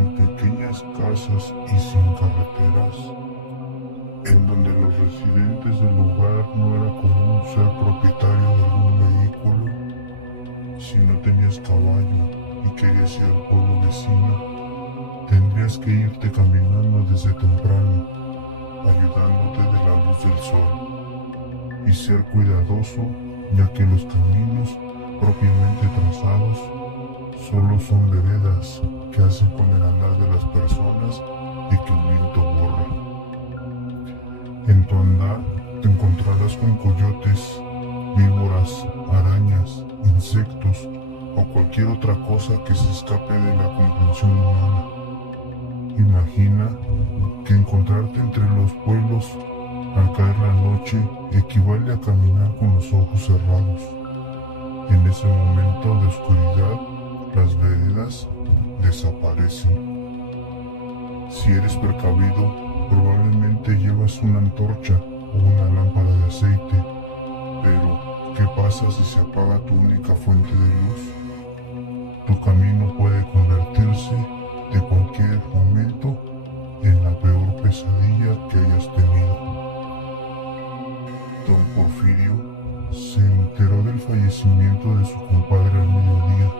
con pequeñas casas y sin carreteras, en donde los residentes del lugar no era común ser propietario de algún vehículo. Si no tenías caballo y querías ir al pueblo vecino, tendrías que irte caminando desde temprano, ayudándote de la luz del sol, y ser cuidadoso, ya que los caminos propiamente trazados solo son veredas que hacen con el andar de las personas y que el viento borra. En tu andar te encontrarás con coyotes, víboras, arañas, insectos o cualquier otra cosa que se escape de la comprensión humana. Imagina que encontrarte entre los pueblos al caer la noche equivale a caminar con los ojos cerrados. En ese momento de oscuridad, las veredas desaparecen. Si eres precavido, probablemente llevas una antorcha o una lámpara de aceite, pero ¿qué pasa si se apaga tu única fuente de luz? Tu camino puede convertirse de cualquier momento en la peor pesadilla que hayas tenido. Don Porfirio se enteró del fallecimiento de su compadre al mediodía.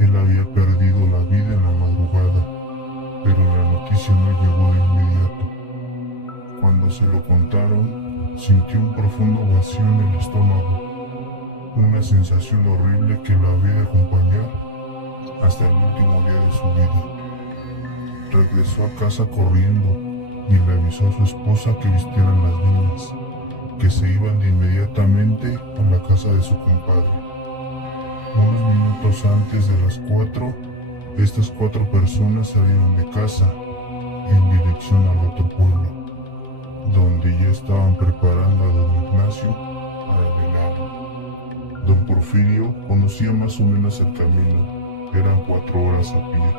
Él había perdido la vida en la madrugada, pero la noticia no llegó de inmediato. Cuando se lo contaron, sintió un profundo vacío en el estómago, una sensación horrible que lo había de acompañar hasta el último día de su vida. Regresó a casa corriendo y le avisó a su esposa que vistieran las niñas, que se iban de inmediatamente a la casa de su compadre. Unos minutos antes de las 4, estas 4 personas salieron de casa en dirección al otro pueblo, donde ya estaban preparando a don Ignacio para velarlo. Don Porfirio conocía más o menos el camino, eran 4 horas a pie.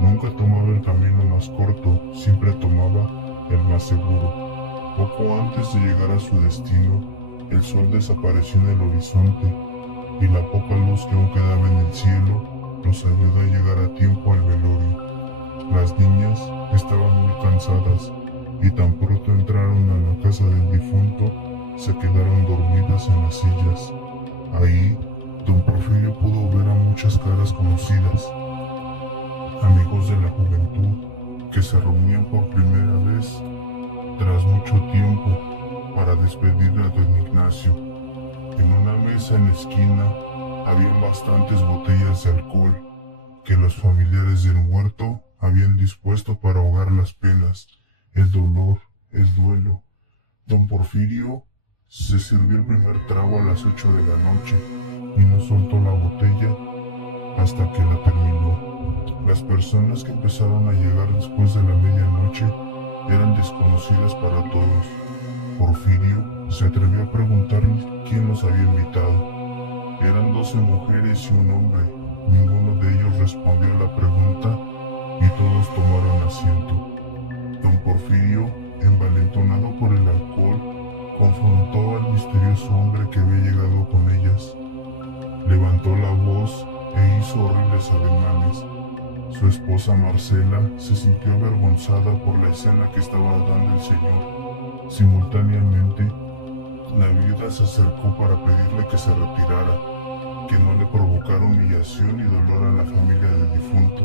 Nunca tomaba el camino más corto, siempre tomaba el más seguro. Poco antes de llegar a su destino, el sol desapareció en el horizonte y la poca luz que aún quedaba en el cielo los ayudó a llegar a tiempo al velorio. Las niñas estaban muy cansadas y tan pronto entraron a la casa del difunto, se quedaron dormidas en las sillas. Ahí, don Porfirio pudo ver a muchas caras conocidas, amigos de la juventud que se reunían por primera vez tras mucho tiempo para despedir a don Ignacio. En una mesa en la esquina habían bastantes botellas de alcohol que los familiares del muerto habían dispuesto para ahogar las penas, el dolor, el duelo. Don Porfirio se sirvió el primer trago a las 8 de la noche y no soltó la botella hasta que la terminó. Las personas que empezaron a llegar después de la medianoche eran desconocidas para todos. Porfirio se atrevió a preguntarles quién los había invitado. Eran 12 mujeres y un hombre. Ninguno de ellos respondió a la pregunta y todos tomaron asiento. Don Porfirio, envalentonado por el alcohol, confrontó al misterioso hombre que había llegado con ellas. Levantó la voz e hizo horribles ademanes. Su esposa Marcela se sintió avergonzada por la escena que estaba dando el señor. Simultáneamente, la viuda se acercó para pedirle que se retirara, que no le provocara humillación y dolor a la familia del difunto.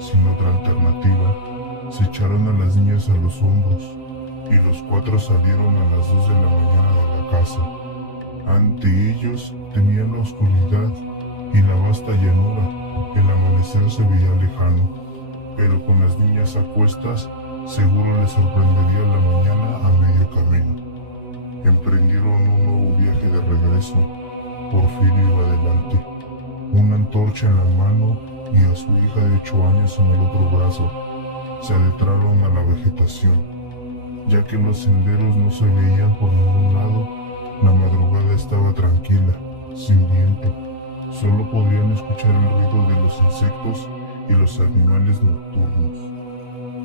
Sin otra alternativa, se echaron a las niñas a los hombros y los 4 salieron a las 2 de la mañana de la casa. Ante ellos tenían la oscuridad y la vasta llanura. El amanecer se veía lejano, pero con las niñas a cuestas, seguro les sorprendería la mañana a medio camino. Emprendieron un nuevo viaje de regreso. Porfirio iba adelante, una antorcha en la mano y a su hija de 8 años en el otro brazo. Se adentraron a la vegetación, ya que los senderos no se veían por ningún lado. La madrugada estaba tranquila, sin viento. Solo podrían escuchar el ruido de los insectos y los animales nocturnos.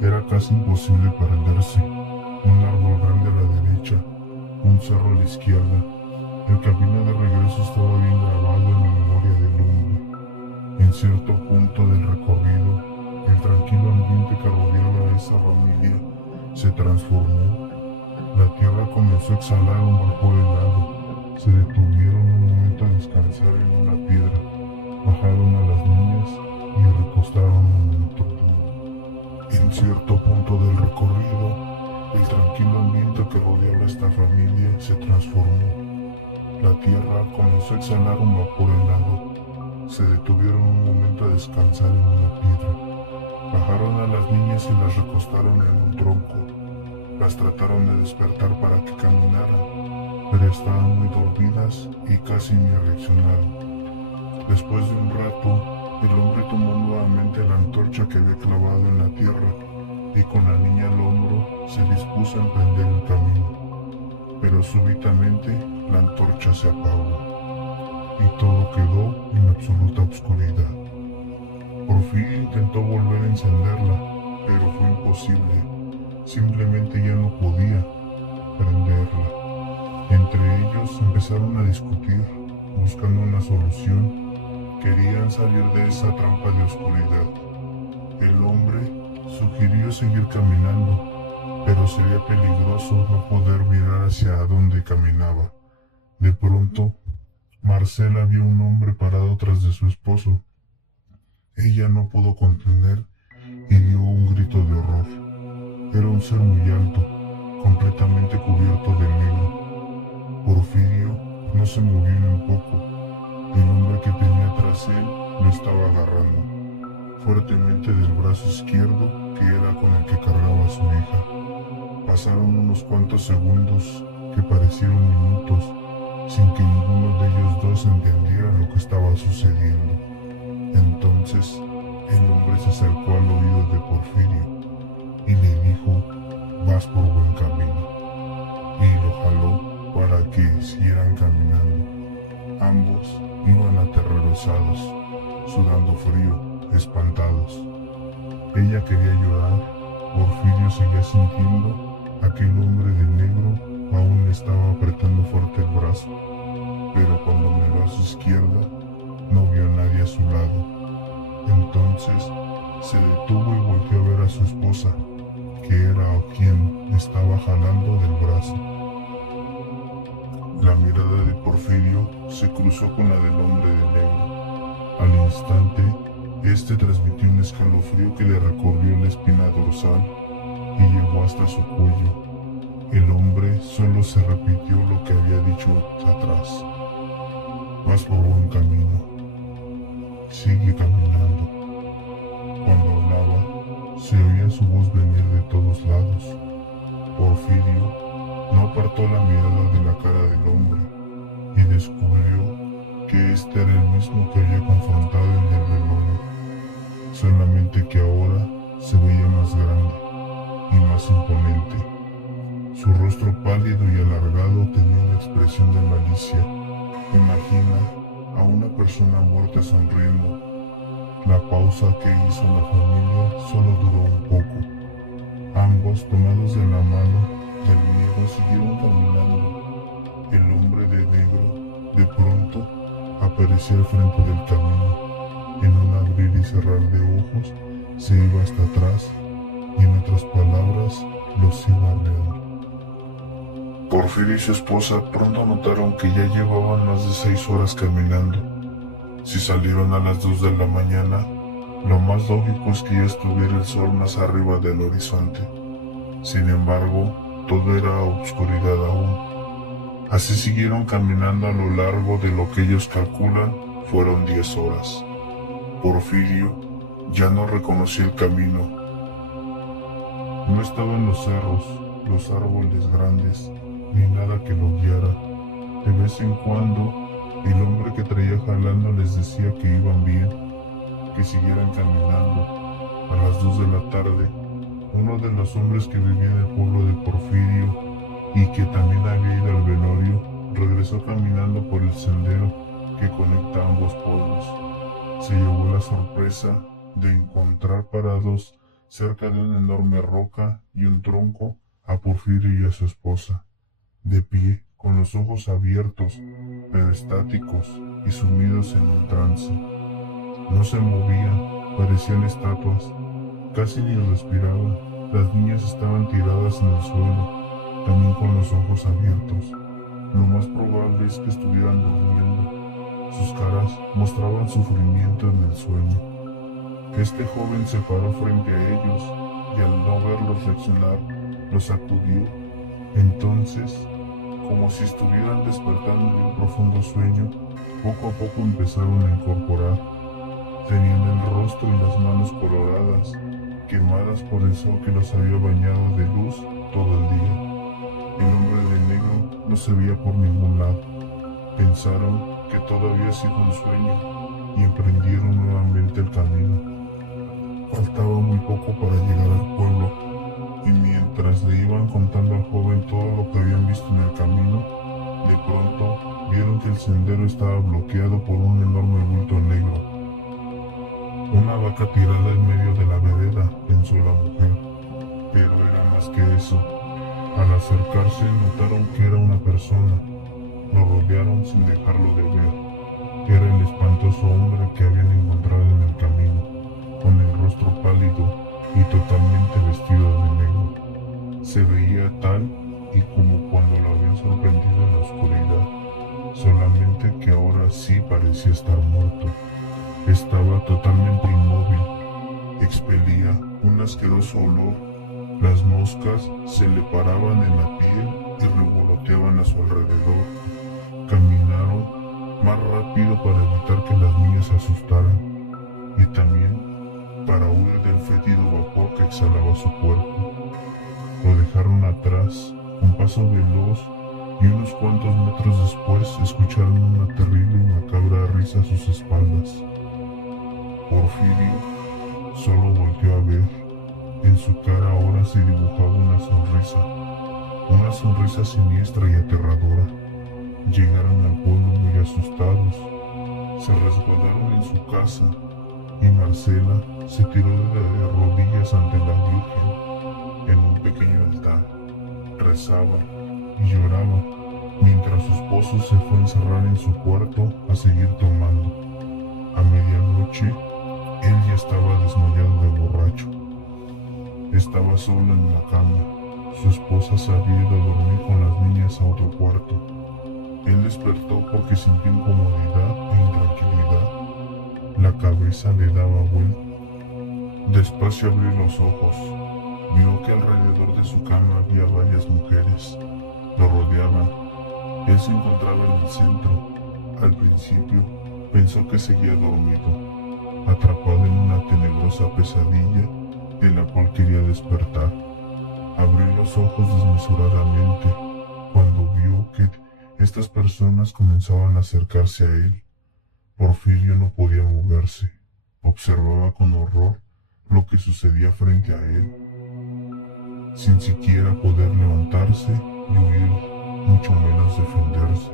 Era casi imposible perderse. Un árbol grande a la derecha, un cerro a la izquierda. El camino de regreso estaba bien grabado en la memoria del hombre. En cierto punto del recorrido, transformó. La tierra comenzó a exhalar un vapor helado. Se detuvieron un momento a descansar en una piedra. Bajaron a las niñas y recostaron un tronco. En cierto punto del recorrido, el tranquilo ambiente que rodeaba a esta familia se transformó. La tierra comenzó a exhalar un vapor helado. Se detuvieron un momento a descansar en una piedra. Bajaron a las niñas y las recostaron en un tronco. Las trataron de despertar para que caminaran, pero estaban muy dormidas y casi ni reaccionaron. Después de un rato, el hombre tomó nuevamente la antorcha que había clavado en la tierra y con la niña al hombro se dispuso a emprender el camino. Pero súbitamente la antorcha se apagó y todo quedó en absoluta oscuridad. Porfirio intentó volver a encenderla, pero fue imposible. Simplemente ya no podía prenderla. Entre ellos empezaron a discutir, buscando una solución. Querían salir de esa trampa de oscuridad. El hombre sugirió seguir caminando, pero sería peligroso no poder mirar hacia donde caminaba. De pronto, Marcela vio un hombre parado tras de su esposo. Ella no pudo contener y dio un grito de horror. Era un ser muy alto, completamente cubierto de negro. Porfirio no se movió ni un poco. El hombre que tenía tras él lo estaba agarrando fuertemente del brazo izquierdo, que era con el que cargaba a su hija. Pasaron unos cuantos segundos que parecieron minutos, sin que ninguno de ellos dos entendiera lo que estaba sucediendo. Entonces, el hombre se acercó al oído de Porfirio y le dijo: "Vas por buen camino", y lo jaló para que siguieran caminando. Ambos iban aterrorizados, sudando frío, espantados. Ella quería llorar. Porfirio seguía sintiendo aquel hombre de negro aún le estaba apretando fuerte el brazo, pero cuando miró a su izquierda no vio a nadie a su lado. Entonces se detuvo y volvió a ver a su esposa, que era quien estaba jalando del brazo. La mirada de Porfirio se cruzó con la del hombre de negro. Al instante, este transmitió un escalofrío que le recorrió la espina dorsal y llegó hasta su cuello. El hombre solo se repitió lo que había dicho atrás: "Vas por buen camino. Sigue caminando". Cuando hablaba, se oía su voz venir de todos lados. Porfirio no apartó la mirada de la cara del hombre y descubrió que este era el mismo que había confrontado en el velorio, solamente que ahora se veía más grande y más imponente. Su rostro pálido y alargado tenía una expresión de malicia. Imagina a una persona muerta sonriendo. La pausa que hizo la familia solo duró un poco. Ambos, tomados de la mano del miedo, siguieron caminando. El hombre de negro de pronto apareció al frente del camino. En un abrir y cerrar de ojos se iba hasta atrás y, en otras palabras, los iba a leer. Porfirio y su esposa pronto notaron que ya llevaban más de 6 horas caminando. Si salieron a las 2 de la mañana, lo más lógico es que ya estuviera el sol más arriba del horizonte. Sin embargo, todo era obscuridad aún. Así siguieron caminando a lo largo de lo que ellos calculan fueron 10 horas. Porfirio ya no reconoció el camino. No estaban los cerros, los árboles grandes, ni nada que lo guiara. De vez en cuando, el hombre que traía jalando les decía que iban bien, que siguieran caminando. A las 2 de la tarde, uno de los hombres que vivía en el pueblo de Porfirio y que también había ido al velorio, regresó caminando por el sendero que conecta ambos pueblos. Se llevó la sorpresa de encontrar parados cerca de una enorme roca y un tronco a Porfirio y a su esposa, de pie, con los ojos abiertos, pero estáticos y sumidos en un trance. No se movían, parecían estatuas, casi ni respiraban. Las niñas estaban tiradas en el suelo, también con los ojos abiertos. Lo más probable es que estuvieran durmiendo. Sus caras mostraban sufrimiento en el sueño. Este joven se paró frente a ellos y al no verlos reaccionar, los sacudió. Entonces, como si estuvieran despertando de un profundo sueño, poco a poco empezaron a incorporar. Tenían el rostro y las manos coloradas, quemadas por el sol que los había bañado de luz todo el día. El hombre de negro no se veía por ningún lado. Pensaron que todo había sido un sueño y emprendieron nuevamente el camino. Faltaba muy poco para llegar al pueblo, y mientras le iban contando al joven todo lo que habían visto en el camino, de pronto vieron que el sendero estaba bloqueado por un enorme bulto negro. Una vaca tirada en medio de la vereda, pensó la mujer, pero era más que eso. Al acercarse notaron que era una persona. Lo rodearon sin dejarlo de ver. Era el espantoso hombre que habían encontrado en el camino, con el rostro pálido y totalmente vestido de negro. Se veía tal y como cuando lo habían sorprendido en la oscuridad, solamente que ahora sí parecía estar muerto. Estaba totalmente inmóvil, expelía un asqueroso olor. Las moscas se le paraban en la piel y revoloteaban a su alrededor. Caminaron más rápido para evitar que las niñas se asustaran y también para huir del fétido vapor que exhalaba su cuerpo. Lo dejaron atrás, con paso veloz, y unos cuantos metros después escucharon una terrible y macabra risa a sus espaldas. Porfirio solo volteó a ver. En su cara ahora se dibujaba una sonrisa siniestra y aterradora. Llegaron al pueblo muy asustados. Se resguardaron en su casa y Marcela se tiró de rodillas ante la Virgen en un pequeño altar. Rezaba y lloraba mientras su esposo se fue a encerrar en su cuarto a seguir tomando. A medianoche, él ya estaba desmayado de borracho. Estaba solo en la cama. Su esposa se había ido a dormir con las niñas a otro cuarto. Él despertó porque sintió incomodidad e intranquilidad. La cabeza le daba vuelta. Despacio abrió los ojos. Vio que alrededor de su cama había varias mujeres. Lo rodeaban. Él se encontraba en el centro. Al principio pensó que seguía dormido, atrapado en una tenebrosa pesadilla de la cual quería despertar. Abrió los ojos desmesuradamente cuando vio que estas personas comenzaban a acercarse a él. Porfirio no podía moverse. Observaba con horror lo que sucedía frente a él, sin siquiera poder levantarse y huir, mucho menos defenderse.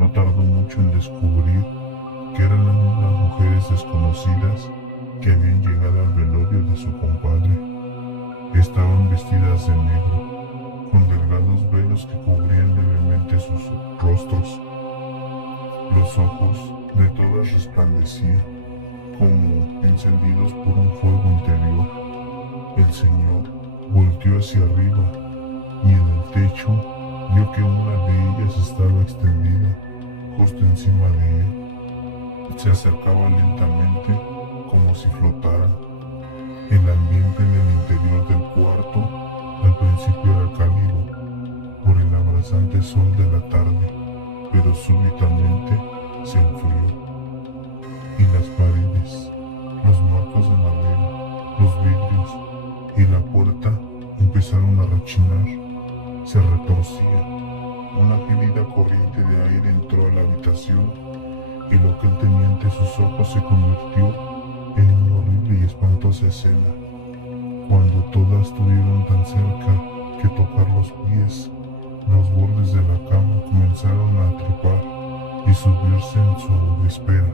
No tardó mucho en descubrir que eran unas mujeres desconocidas que habían llegado al velorio de su compadre. Estaban vestidas de negro, con delgados velos que cubrían levemente sus rostros. Los ojos de todas resplandecían, como encendidos por un fuego interior. El señor volteó hacia arriba y en el techo vio que una de ellas estaba extendida justo encima de él. Se acercaba lentamente como si flotara. El ambiente en el interior del cuarto al principio era cálido por el abrasante sol de la tarde, pero súbitamente se enfrió. Y las paredes, los marcos de madera, los vidrios y la puerta empezaron a rechinar. Se retorcía. Una gélida corriente de aire entró a la habitación y lo que él tenía ante sus ojos se convirtió en una horrible y espantosa escena. Cuando todas estuvieron tan cerca que tocar los pies, los bordes de la cama comenzaron a trepar y subirse en su espera.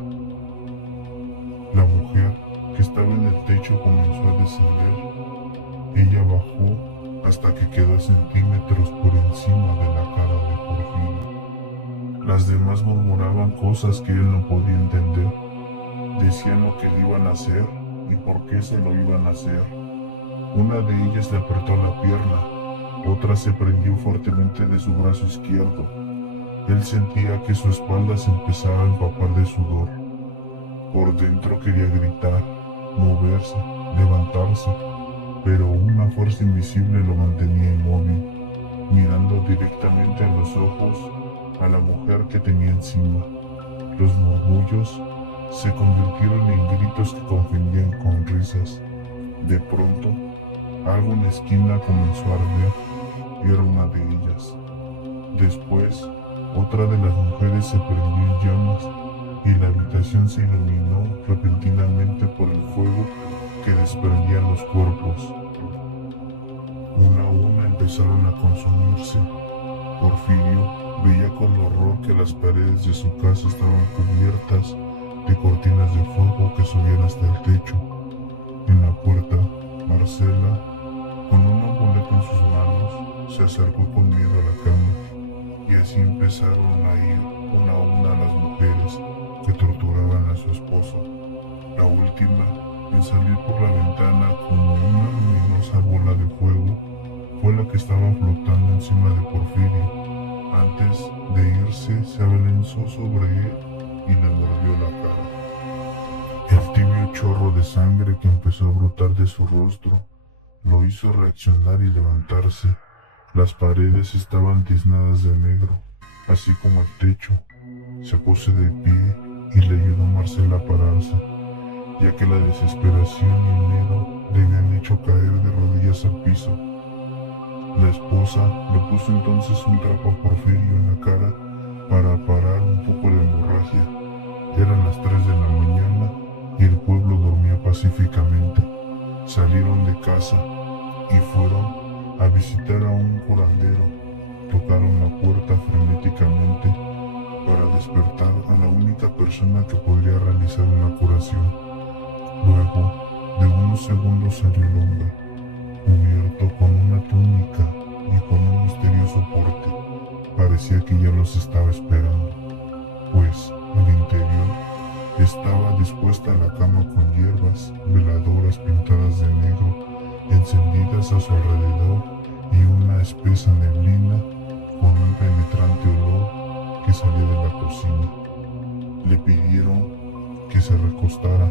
La mujer que estaba en el techo comenzó a descender. Ella bajó hasta que quedó a centímetros por encima de la cara de Porfirio. Las demás murmuraban cosas que él no podía entender. Decían lo que le iban a hacer y por qué se lo iban a hacer. Una de ellas le apretó la pierna, otra se prendió fuertemente de su brazo izquierdo. Él sentía que su espalda se empezaba a empapar de sudor. Por dentro quería gritar, moverse, levantarse, pero una fuerza invisible lo mantenía inmóvil, mirando directamente a los ojos a la mujer que tenía encima. Los murmullos se convirtieron en gritos que confundían con risas. De pronto, algo en la esquina comenzó a arder. Era una de ellas. Después, otra de las mujeres se prendió en llamas y la habitación se iluminó repentinamente por el fuego que desprendían los cuerpos. Una a una empezaron a consumirse. Porfirio veía con horror que las paredes de su casa estaban cubiertas de cortinas de fuego que subían hasta el techo. En la puerta, Marcela, con un amuleto en sus manos, se acercó con miedo a la cama, y así empezaron a ir una a una las mujeres que torturaban a su esposo. La última, en salir por la ventana como una luminosa bola de fuego, fue la que estaba flotando encima de Porfirio. Antes de irse, se abalanzó sobre él y le mordió la cara. El tibio chorro de sangre que empezó a brotar de su rostro lo hizo reaccionar y levantarse. Las paredes estaban tiznadas de negro, así como el techo. Se puso de pie y le ayudó a Marcela a pararse, ya que la desesperación y el miedo le habían hecho caer de rodillas al piso. La esposa le puso entonces un trapo a Porfirio en la cara para parar un poco la hemorragia. Eran las 3 de la mañana y el pueblo dormía pacíficamente. Salieron de casa y fueron a visitar a un curandero. Tocaron la puerta frenéticamente para despertar a la única persona que podría realizar una curación. Luego de unos segundos salió el hombre, cubierto con una túnica y con un misterioso porte. Parecía que ya los estaba esperando, pues al interior estaba dispuesta la cama con hierbas, veladoras pintadas de negro, encendidas a su alrededor, y una espesa neblina con un penetrante olor que salía de la cocina. Le pidieron que se recostara.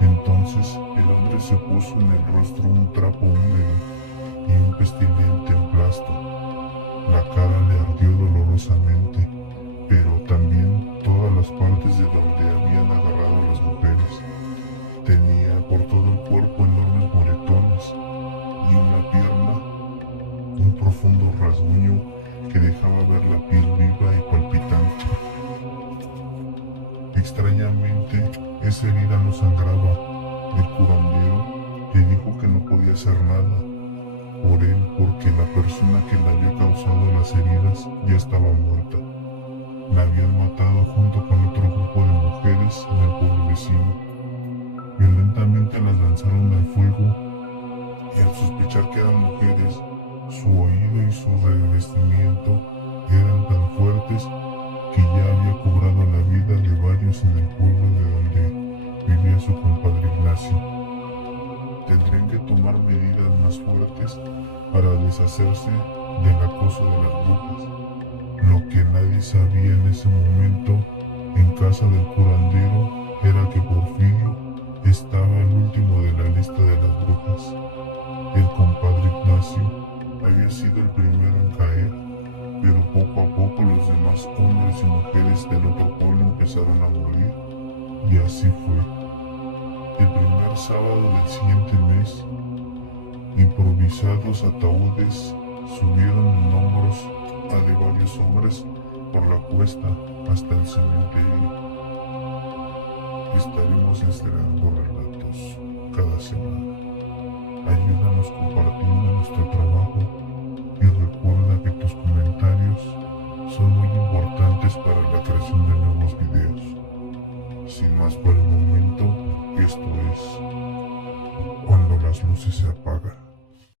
Entonces el hombre se puso en el rostro un trapo húmedo y un pestilente emplasto. La cara le ardió dolorosamente, pero también todas las partes de donde habían agarrado a las mujeres. Tenía por todo el cuerpo enormes moretones y una pierna, un profundo rasguño que dejaba ver la piel viva y palpitante. Extrañamente, esa herida no sangraba. El curandero le dijo que no podía hacer nada por él porque la persona que le había causado las heridas ya estaba muerta. La habían matado junto con otro grupo de mujeres en el pueblo vecino. Violentamente las lanzaron al fuego y al sospechar que eran mujeres, su oído y su revestimiento eran tan fuertes que ya había cobrado la vida de varios en el pueblo de donde vivía su compadre Ignacio. Tendrían que tomar medidas más fuertes para deshacerse del acoso de las brujas. Lo que nadie sabía en ese momento en casa del curandero era que Porfirio estaba el último de la lista de las brujas. El compadre Ignacio había sido el primero en caer, pero poco a poco los demás hombres y mujeres del otro pueblo empezaron a morir, y así fue. El primer sábado del siguiente mes, improvisados ataúdes subieron en hombros a de varios hombres por la cuesta hasta el cementerio. Estaremos estrenando relatos cada semana. Ayúdanos compartiendo nuestro trabajo y recuerda que tus comentarios son muy importantes para la creación de nuevos videos. Sin más por el momento, esto es Cuando las luces se apagan.